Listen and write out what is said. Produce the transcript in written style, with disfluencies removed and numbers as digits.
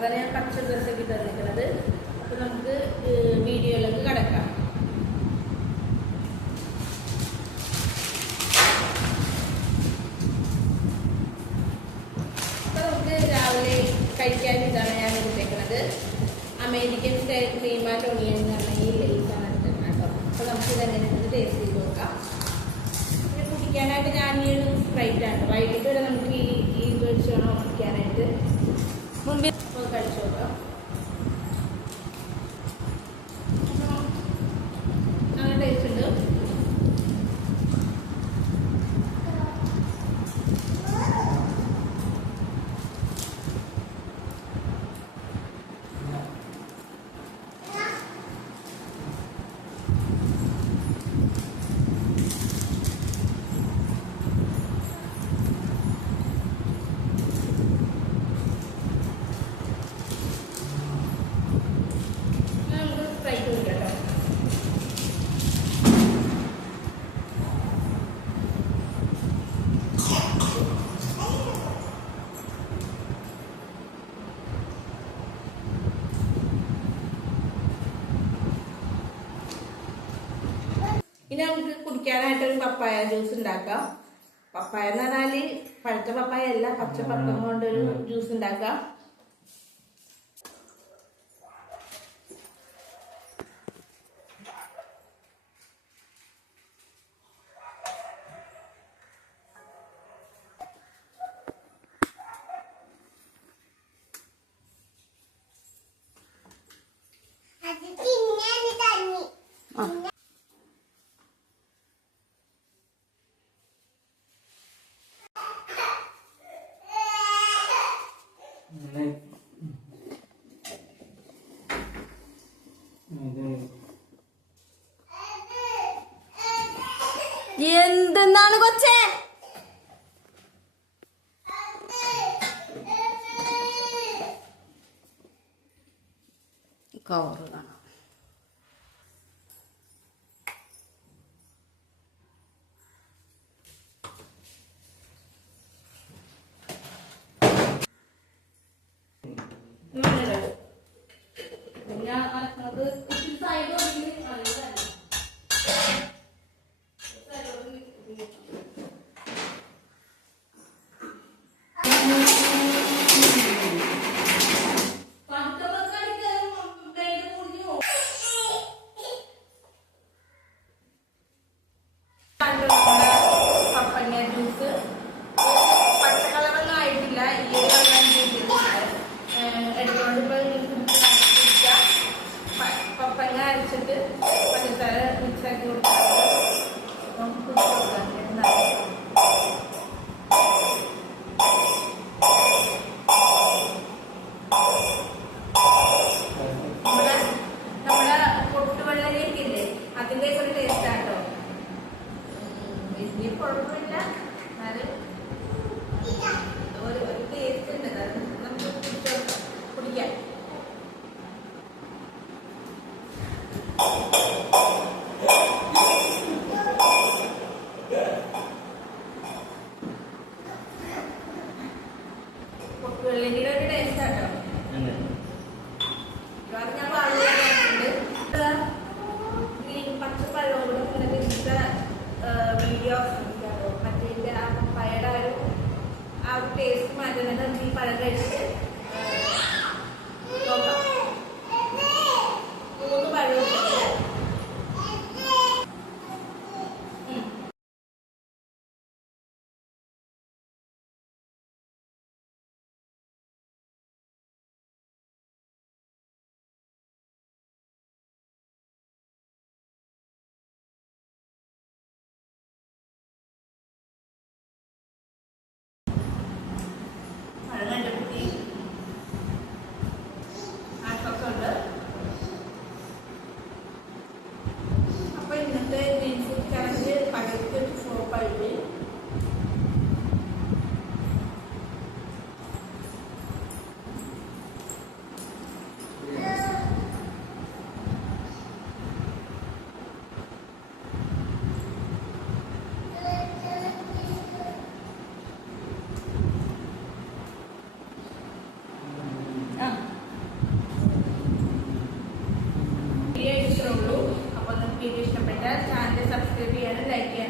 അതാണ് ഞാൻ പച്ച ഡ്രസ്സൊക്കെ തന്നിരിക്കുന്നത്. അപ്പോൾ നമുക്ക് വീഡിയോയിലേക്ക് കടക്കാം. അപ്പോൾ നമുക്ക് രാവിലെ കഴിക്കാൻ ഇതാണ് ഞാൻ എടുത്തേക്കുന്നത്. American style cream and onion എന്ന് പറഞ്ഞ ഈ ലേസാണ് എടുത്തേക്കുന്നത് കേട്ടോ. അപ്പോൾ നമുക്കിത് എങ്ങനെയുണ്ട് ടേസ്റ്റ് ചെയ്ത് നോക്കാം. പിന്നെ കുടിക്കാനായിട്ട് ഞാൻ ഈ ഒരു സ്പ്രൈറ്റാണ്. വൈകിട്ട് വരെ നമുക്ക് ഈ ഇത് വെച്ച് വേണം കുടിക്കാനായിട്ട്. മുമ്പിൽ കഴിച്ചു നോക്കാം. നല്ല ടേസ്റ്റ് ഉണ്ട്. ഇനി നമുക്ക് കുടിക്കാനായിട്ടൊരു പപ്പായ ജ്യൂസ് ഉണ്ടാക്കാം. പപ്പായ എന്ന് പറഞ്ഞാൽ പഴുത്ത പപ്പായ അല്ല, പച്ച പപ്പം കൊണ്ടൊരു ജ്യൂസ് ഉണ്ടാക്കാം. എന്തെന്നാണ് കൊച്ചേ? കവറ് കാണാം. പിന്നെ അത് സൈഡ് പപ്പങ്ങ ജ്യൂസ് പച്ചക്കളറൊന്നും ആയിട്ടില്ല. ഈ എടുത്തുകൊണ്ട് പപ്പങ്ങ അരച്ചിട്ട് പഞ്ചസാര മിക്സാക്കി കൊടുക്കാം. നമ്മുടെ പൊട്ടുവെള്ളരിയൊക്കെ ഇല്ലേ, അതിൻ്റെ ഒക്കെ ഒരു ടേസ്റ്റ് ആട്ടോ. വലിയ കുഴപ്പമില്ല, എന്നാലും ഒരു ടേസ്റ്റ് ഉണ്ട്. അത് നമുക്ക് കുടിക്കാം. പൊട്ടുവെള്ളരിയുടെ ഒരു ടേസ്റ്റ് ആട്ടോ. ഞാൻ പാടുന്നുണ്ട് പച്ചപ്പഴം കൂടെ വീഡിയോ മറ്റേ ആ പപ്പയുടെ ആ ഒരു ടേസ്റ്റ് മാറ്റുന്നത് നമുക്ക് ഈ പഴം കഴിച്ചിട്ട് നോക്കാം. 3 പഴം വീഡിയോ ഇത്രേ ഉള്ളൂ. അപ്പോൾ നിങ്ങൾക്ക് വീഡിയോ ഇഷ്ടപ്പെട്ടാൽ ചാനൽ സബ്സ്ക്രൈബ് ചെയ്യാനും ലൈക്ക് ചെയ്യാനും